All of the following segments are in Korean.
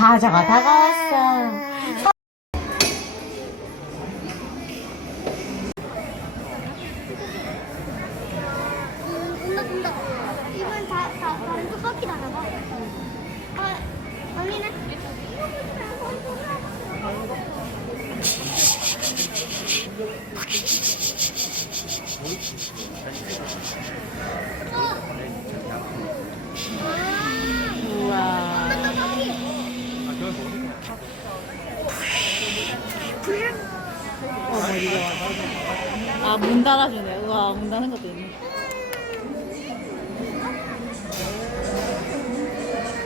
사자가 다가왔어. 온다 온다 이번 다, 다 다른 뚜껑이 나가봐 아 아니네 우와. 어, 머리가 와. 아, 문 달아주네. 우와, 문 닫는 것도 있네.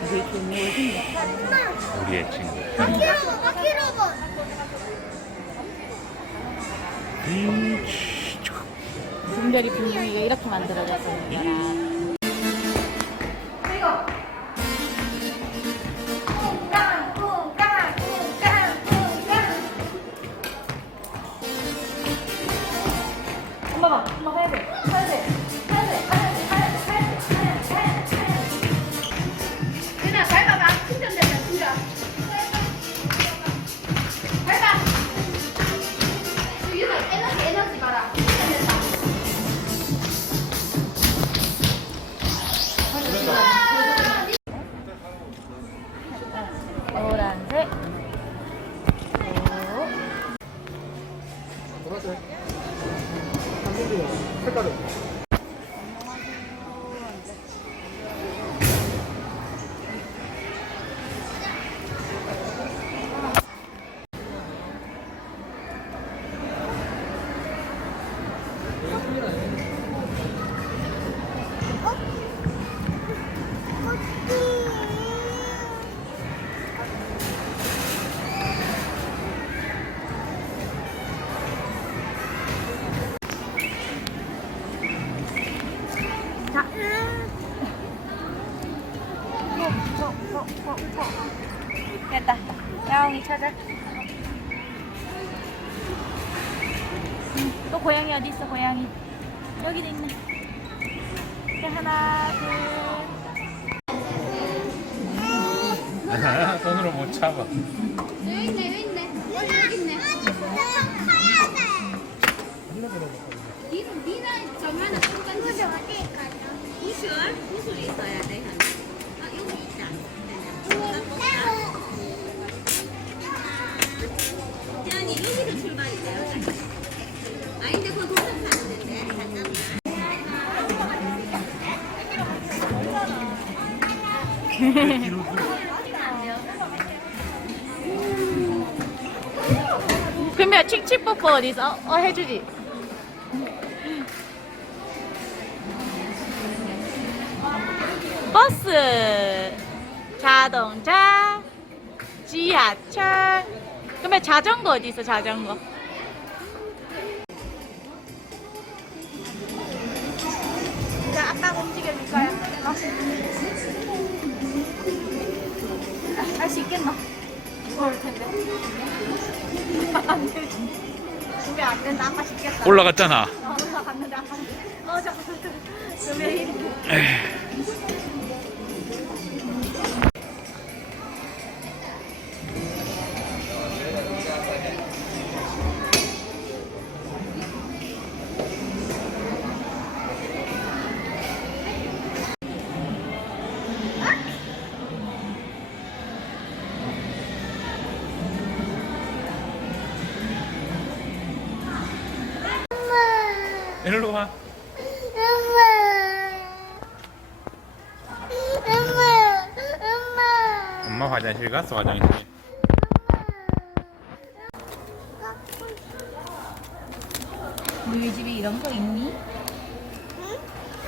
이게 좀 멋있네. 우리의 친구. 아키로봇 아키로봇 분별이 붕붕이가 이렇게 만들어졌어요. 이거 됐다. 야옹이 찾아. 음, 또 고양이 어디 있어? 고양이. 여기도 있네. 이렇게 하나, 둘. 손으로 못 잡아. 여기 있네 여기 있네 여기 있네 니는 정하는 순간 어디 가 그러면 칙칙 뽀뽀 어디서? 어, 해주지. 버스, 자동차, 지하철. 그러면 자전거 어디 있어? 자전거. 자, 아빠가 움직여줄까요? 할 수 있겠나? 무거울 텐데. 안 되지. 준비 안 된다. 아빠 쉽겠다. 올라갔잖아. 어, 올라갔는데 아빠. 어, 잠깐. 준비 엄마 화장실 갔어, 화장실. 너희 집에 이런 거 있니?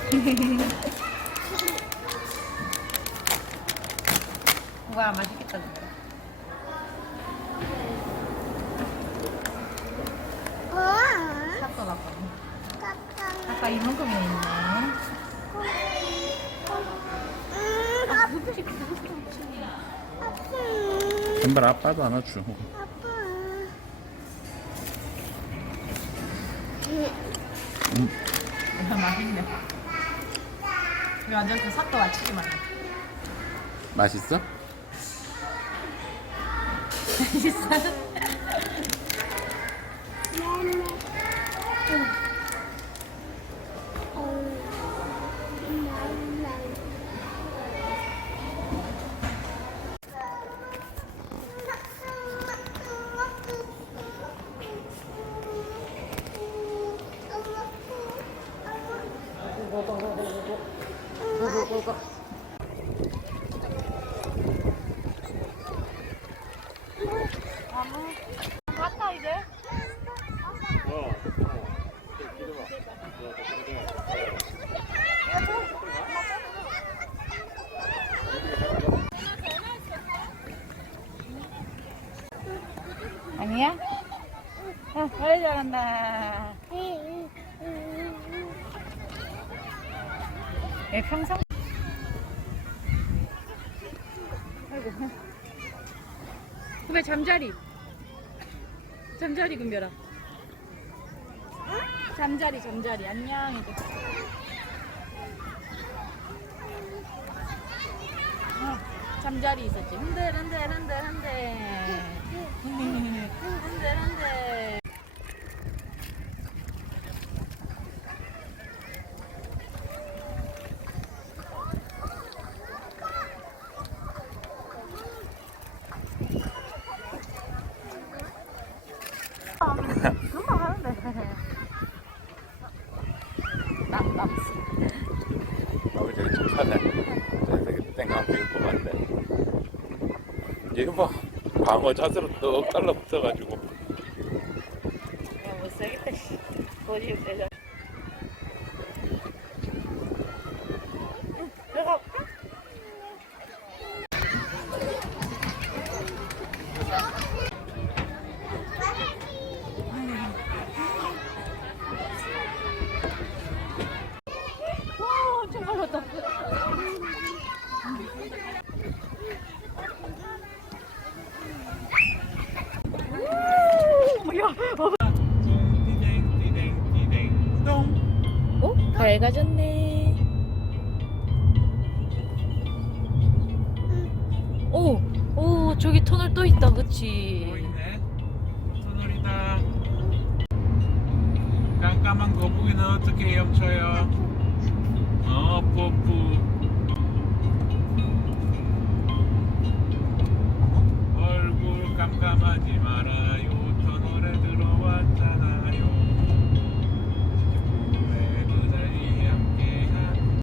우와 맛있겠다 진짜. 샀어. 아빠 이만큼이 있네. 신발 아빠도 안아줘. 맛있네. 이거 완전 그 삭도 맞추지 마. 맛있어? 이제. 아니야? 아, 빨리 잘한다. 얘 평상. 아이고. 후배 잠자리. 잠자리 금별아. 잠자리 잠자리 안녕 이제. 어, 잠자리 있었지. 흔들 흔들 흔들 흔들. 흔들 흔들. 금방 하는데. 남 남스. 좀 사네. 저기 땡강 비고 봤네. 이거 뭐 방어 자세로 떡 달라붙어가지고 야, 못 살겠다. 씨. 고집 대자. 저기 터널 또 있다, 그치? 보이네. 터널이다. 깜깜한 거북이는 어떻게 헤엄쳐요? 어, 뽀뿌.